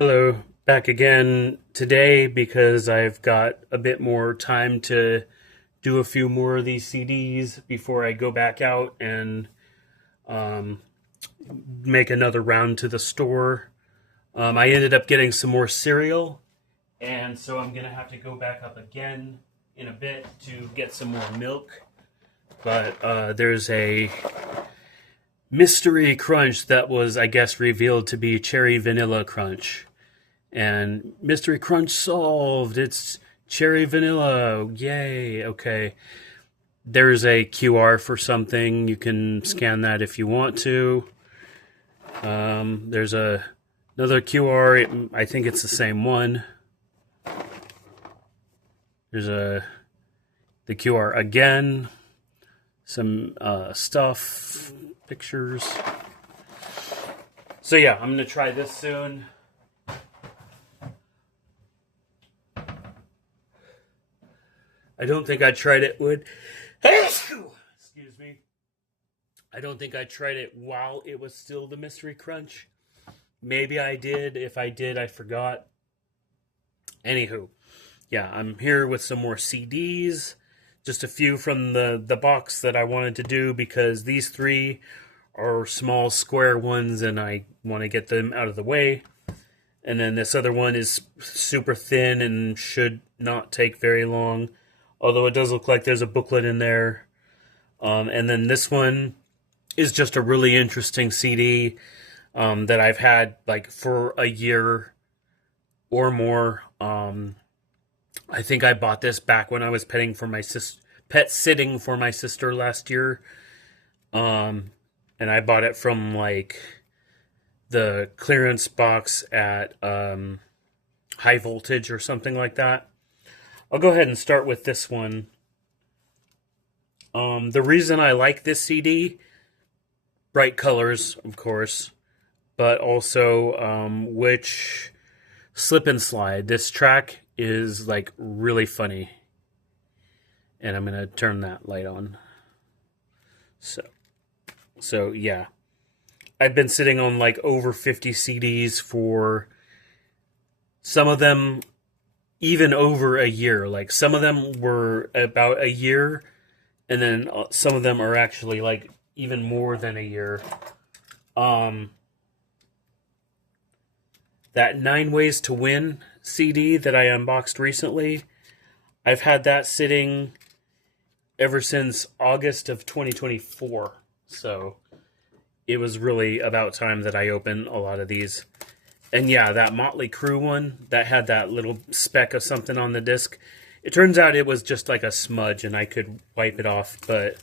Hello, back again today because I've got a bit more time to do a few more of these CDs before I go back out and um, make another round to the store. I ended up getting some more cereal, and so I'm going to have to go back up again in a bit to get some more milk. But there's a mystery crunch that was, I guess, revealed to be cherry vanilla crunch. And mystery crunch solved. It's cherry vanilla. Yay. Okay. There's a QR for something. You can scan that if you want to. There's another QR. I think it's the same one. There's the QR again. Some stuff, pictures. So yeah, I'm gonna try this soon. I don't think I tried it with. Excuse me. I don't think I tried it while it was still the Mystery Crunch. Maybe I did. If I did, I forgot. Anywho, yeah, I'm here with some more CDs. Just a few from the box that I wanted to do because these three are small square ones and I want to get them out of the way. And then this other one is super thin and should not take very long. Although it does look like there's a booklet in there. And then this one is just a really interesting CD that I've had like for a year or more. I think I bought this back when I was pet sitting for my sister last year. And I bought it from like the clearance box at High Voltage or something like that. I'll go ahead and start with this one. The reason I like this CD, bright colors, of course, but also which Slip and Slide. This track is like really funny. And I'm going to turn that light on. So yeah. I've been sitting on like over 50 CDs for some of them even over a year. Like some of them were about a year, and then some of them are actually like even more than a year. That 9 Ways to Win CD that I unboxed recently, I've had that sitting ever since August of 2024. So it was really about time that I opened a lot of these. And yeah, that Motley Crue one that had that little speck of something on the disc. It turns out it was just like a smudge and I could wipe it off. But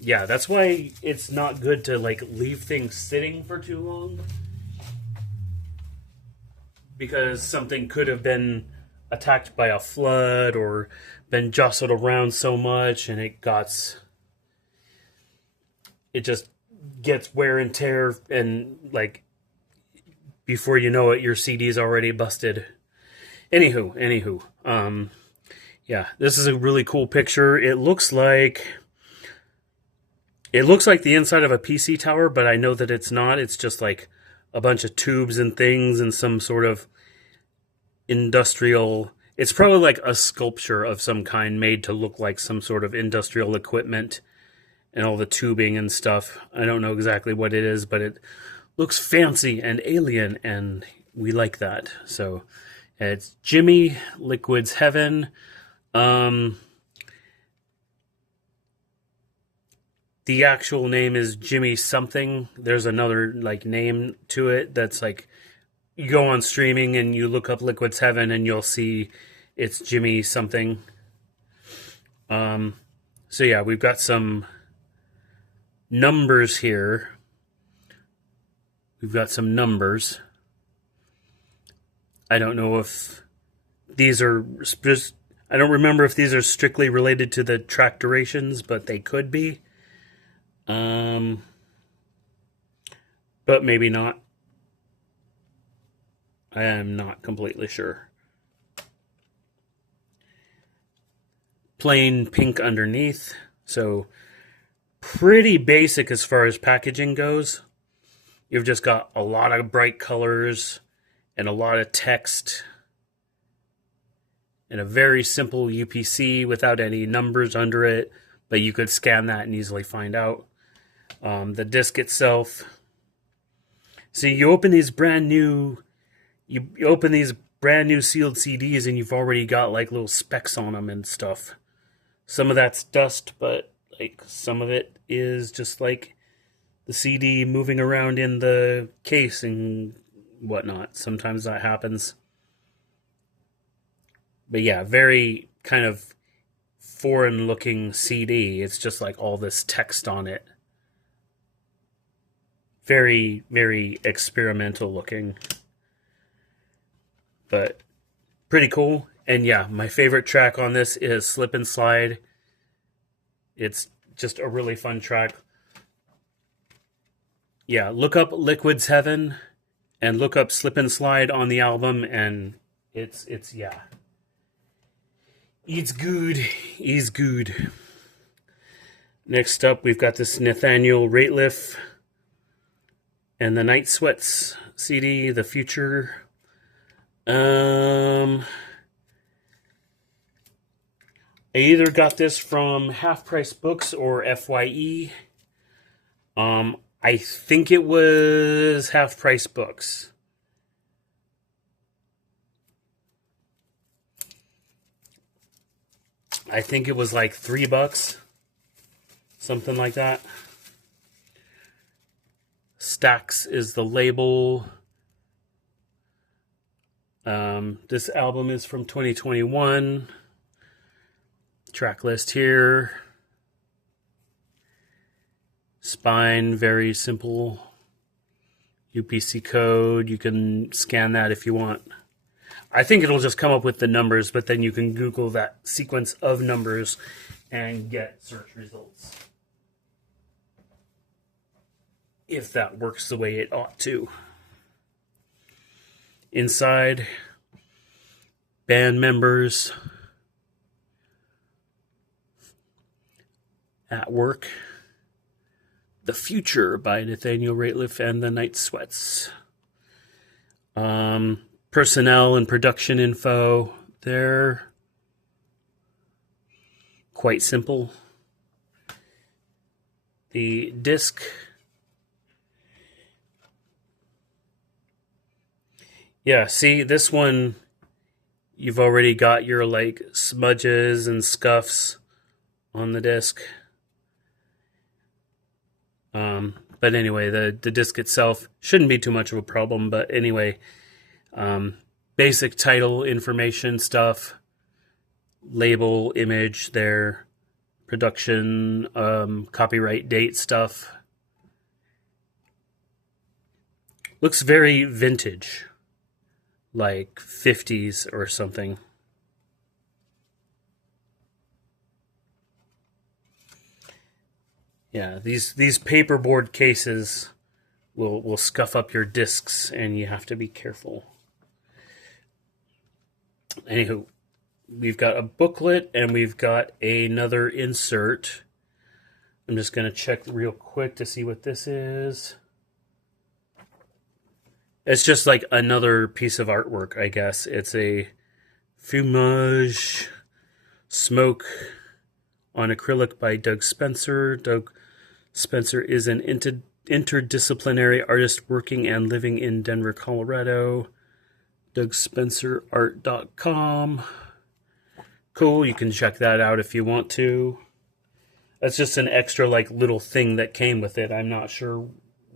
yeah, that's why it's not good to like leave things sitting for too long. Because something could have been attacked by a flood or been jostled around so much and it just gets wear and tear, and like before you know it, your CD's already busted. Anywho, yeah, this is a really cool picture. It looks like the inside of a PC tower, but I know that it's not. It's just like a bunch of tubes and things and some sort of industrial. It's probably like a sculpture of some kind made to look like some sort of industrial equipment and all the tubing and stuff. I don't know exactly what it is, but it looks fancy and alien, and we like that. So it's Jimmy Liquid's Heaven. The actual name is Jimmy something. There's another like name to it that's like you go on streaming and you look up Liquid's Heaven and you'll see it's Jimmy something. So yeah, we've got some numbers here. We've got some numbers. I don't know if these are I don't remember if these are strictly related to the track durations, but they could be. But maybe not. I am not completely sure. Plain pink underneath, so pretty basic as far as packaging goes. You've just got a lot of bright colors and a lot of text and a very simple UPC without any numbers under it, but you could scan that and easily find out. The disc itself. So you open these brand new sealed CDs and you've already got like little specks on them and stuff. Some of that's dust, but like some of it is just like the CD moving around in the case and whatnot. Sometimes that happens. But yeah, very kind of foreign looking CD. It's just like all this text on it. Very, very experimental looking. But pretty cool. And yeah, my favorite track on this is Slip and Slide. It's just a really fun track. Yeah, look up Liquid's Heaven and look up Slip and Slide on the album, and it's yeah. It's good. It's good. Next up, we've got this Nathaniel Rateliff and the Night Sweats CD, The Future. I either got this from Half Price Books or FYE. I think it was Half Price Books. I think it was like $3, something like that. Stax is the label. This album is from 2021. Track list here. Spine, very simple. UPC code. You can scan that if you want. I think it'll just come up with the numbers, but then you can Google that sequence of numbers and get search results. If that works the way it ought to. Inside, band members at work. The Future by Nathaniel Rateliff and the Night Sweats. Personnel and production info there. Quite simple. The disc. Yeah, see, this one, you've already got your like smudges and scuffs on the disc. But anyway, the disc itself shouldn't be too much of a problem. But anyway, basic title information stuff, label, image there, production, copyright date stuff. Looks very vintage, like 50s or something. Yeah, these paperboard cases will scuff up your discs, and you have to be careful. Anywho, we've got a booklet and we've got another insert. I'm just going to check real quick to see what this is. It's just like another piece of artwork, I guess. It's a Fumage Smoke on acrylic by Doug Spencer. Doug Spencer is an interdisciplinary artist working and living in Denver, Colorado. DougSpencerArt.com. Cool, you can check that out if you want to. That's just an extra like little thing that came with it. I'm not sure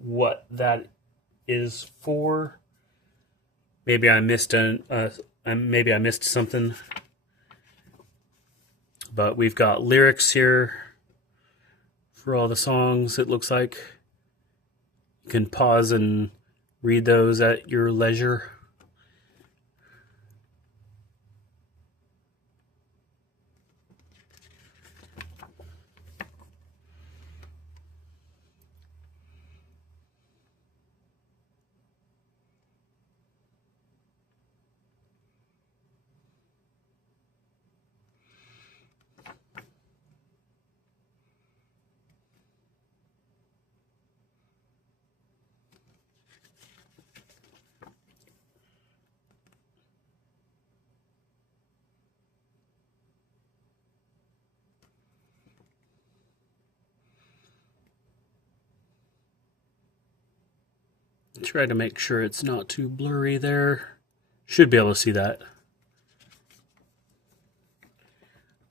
what that is for. Maybe I missed something. But we've got lyrics here for all the songs, it looks like. You can pause and read those at your leisure. Try to make sure it's not too blurry there. Should be able to see that.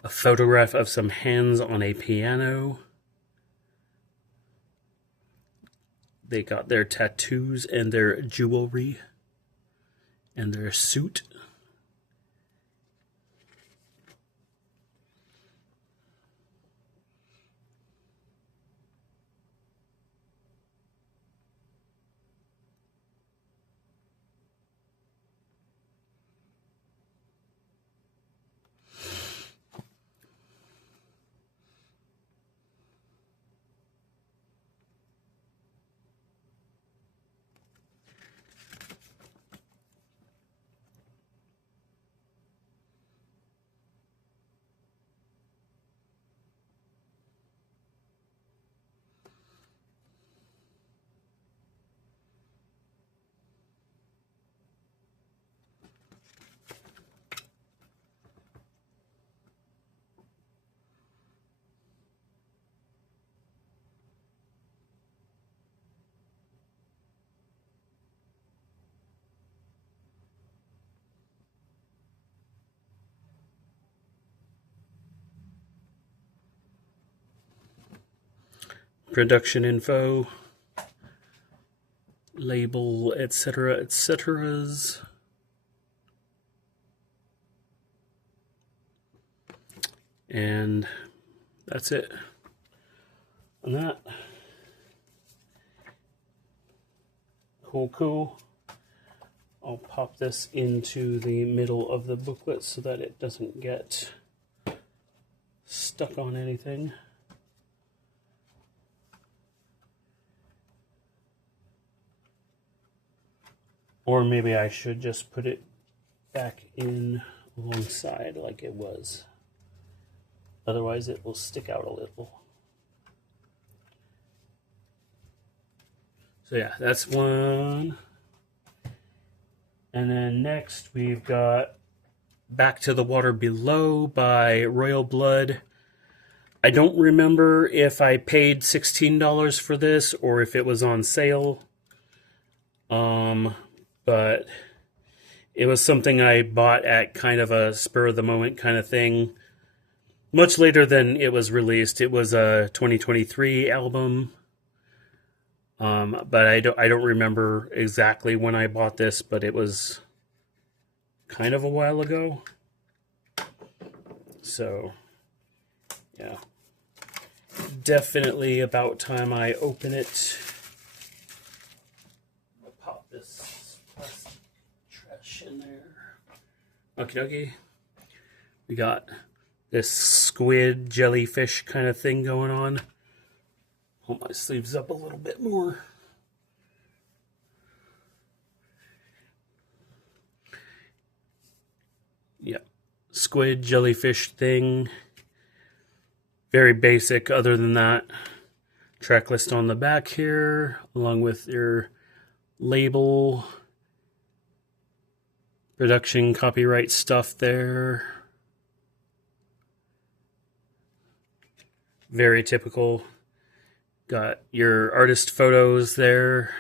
A photograph of some hands on a piano. They got their tattoos and their jewelry and their suit. Production info, label, etc., etceteras. And that's it on that. Cool. I'll pop this into the middle of the booklet so that it doesn't get stuck on anything. Or maybe I should just put it back in alongside like it was. Otherwise it will stick out a little. So yeah, that's one. And then next we've got Back to the Water Below by Royal Blood. I don't remember if I paid $16 for this or if it was on sale. But it was something I bought at kind of a spur of the moment kind of thing. Much later than it was released. It was a 2023 album. But I don't remember exactly when I bought this, but it was kind of a while ago. So, yeah. Definitely about time I open it. I'll pop this plastic trash in there. Okay. We got this squid jellyfish kind of thing going on. Hold my sleeves up a little bit more. Yeah, squid jellyfish thing. Very basic. Other than that, track list on the back here, along with your label, production copyright stuff there. Very typical. Got your artist photos there.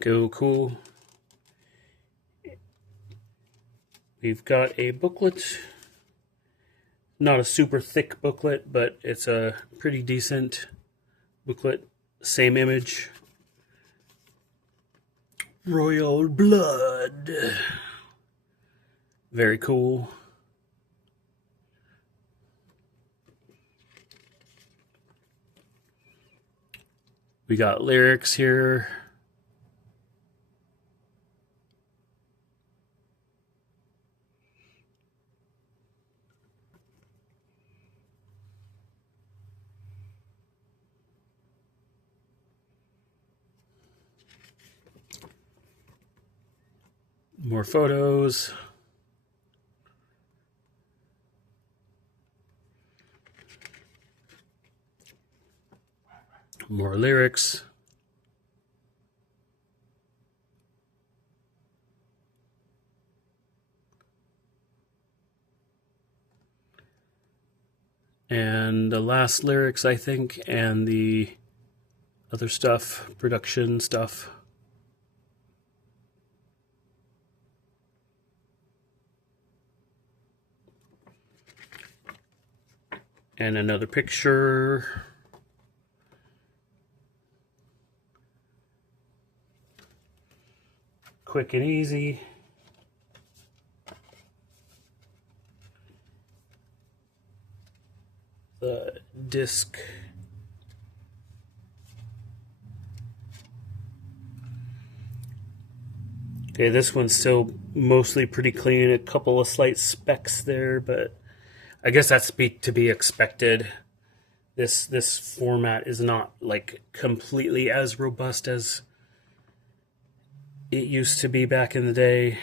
Cool. We've got a booklet. Not a super thick booklet, but it's a pretty decent booklet. Same image. Royal Blood. Very cool. We got lyrics here. More photos. More lyrics. and the last lyrics, I think, and the other stuff, production stuff. And another picture. Quick and easy. The disc. Okay, this one's still mostly pretty clean. A couple of slight specks there, but I guess that's to be expected. This format is not like completely as robust as it used to be back in the day.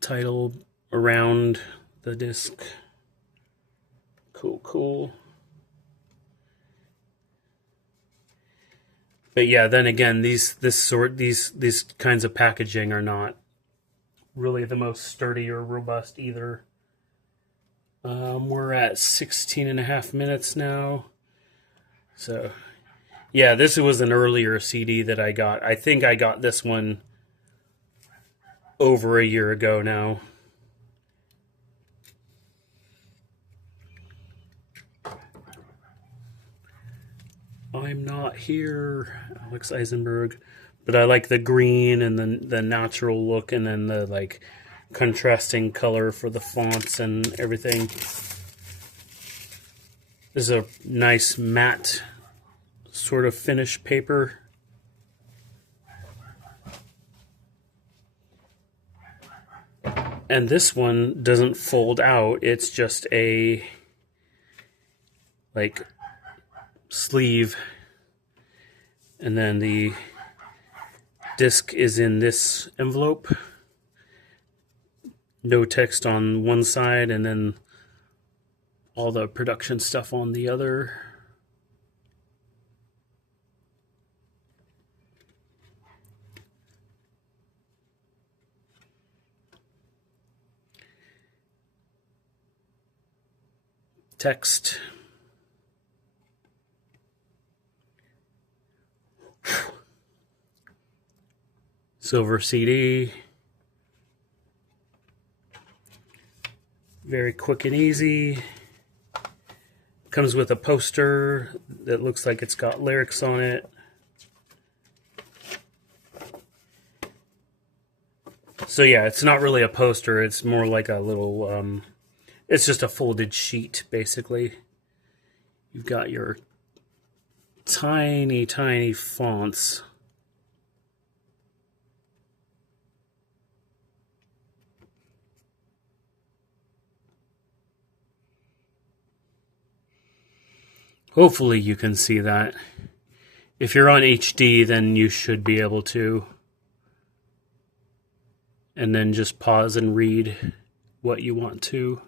Title around the disc. Cool. But yeah, then again, these kinds of packaging are not really the most sturdy or robust either. We're at 16 and a half minutes now. So yeah, this was an earlier CD that I got. I think I got this one over a year ago now. I'm not here, Alex Eisenberg, but I like the green and the natural look, and then the like contrasting color for the fonts and everything. This is a nice matte sort of finish paper. And this one doesn't fold out. It's just a like sleeve, and then the disc is in this envelope. No text on one side, and then all the production stuff on the other. Text. Silver CD. Very quick and easy. Comes with a poster that looks like it's got lyrics on it. So yeah, it's not really a poster. It's more like a little, it's just a folded sheet, basically. You've got your tiny, tiny fonts. Hopefully you can see that. If you're on HD, then you should be able to. And then just pause and read what you want to.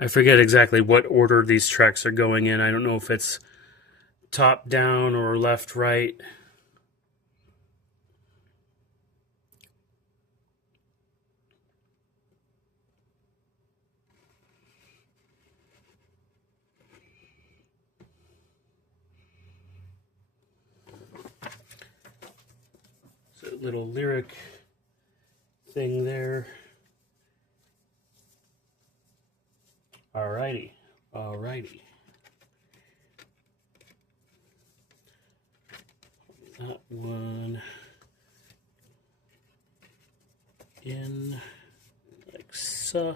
I forget exactly what order these tracks are going in. I don't know if it's top down or left right. So little lyric thing there. Alrighty. That one in like so.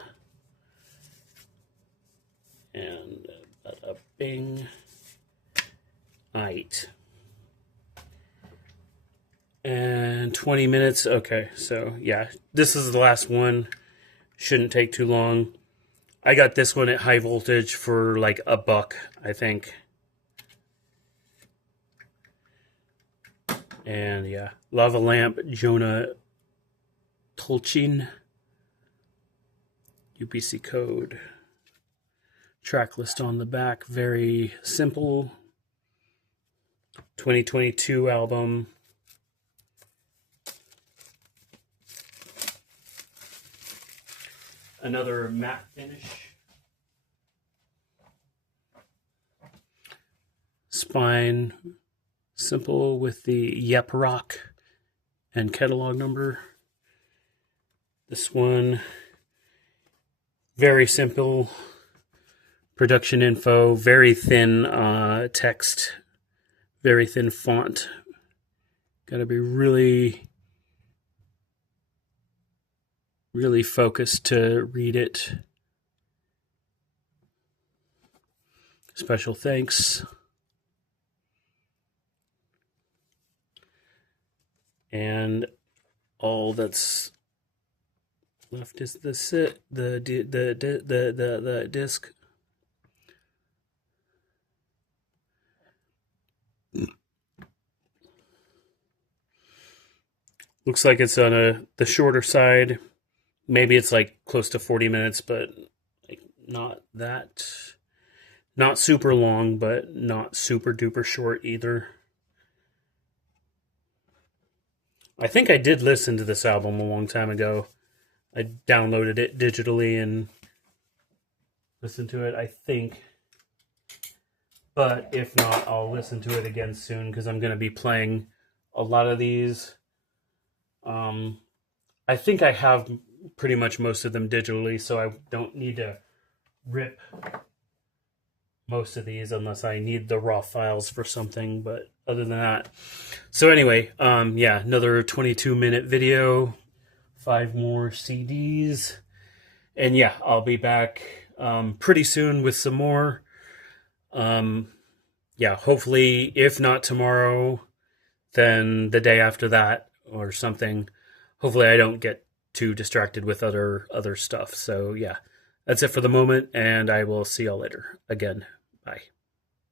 And bada bing. Aight. And 20 minutes. Okay, so yeah, this is the last one. Shouldn't take too long. I got this one at High Voltage for like $1, I think. And yeah, Lava Lamp, Jonah Tolchin, UPC code. Track list on the back, very simple. 2022 album. Another matte finish. Spine, simple with the Yep Rock and catalog number. This one, very simple. Production info, very thin text, very thin font. Gotta be really focused to read it. Special thanks. And all that's left is the disc. Looks like it's on the shorter side. Maybe it's like close to 40 minutes, but like not super long, but not super duper short either. I think I did listen to this album a long time ago. I downloaded it digitally and listened to it, I think. But if not, I'll listen to it again soon because I'm going to be playing a lot of these. I think I have pretty much most of them digitally, so I don't need to rip most of these unless I need the raw files for something, but other than that. So anyway, yeah, another 22-minute video, 5 more CDs, and yeah, I'll be back pretty soon with some more. Yeah, hopefully, if not tomorrow, then the day after that or something. Hopefully I don't get too distracted with other stuff. So yeah, that's it for the moment, and I will see y'all later. Again, bye.